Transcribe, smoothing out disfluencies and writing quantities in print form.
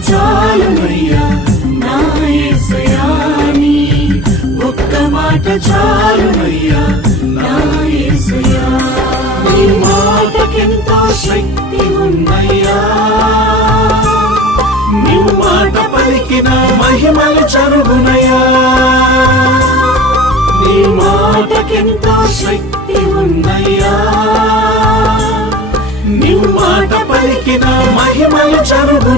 చాలునయ్యా నా యేసయ్యా నీ ఒక్క మాట చాలునయ్యా నా యేసయ్యా నీ మాటకెంతో శక్తి ఉన్నయ్యా నీవు మాట పలికిన మహిమలు జరుగునయ్యా నీ మాటకెంతో శక్తి ఉన్నయ్యా నీవు మాట పలికిన మహిమలు జరుగు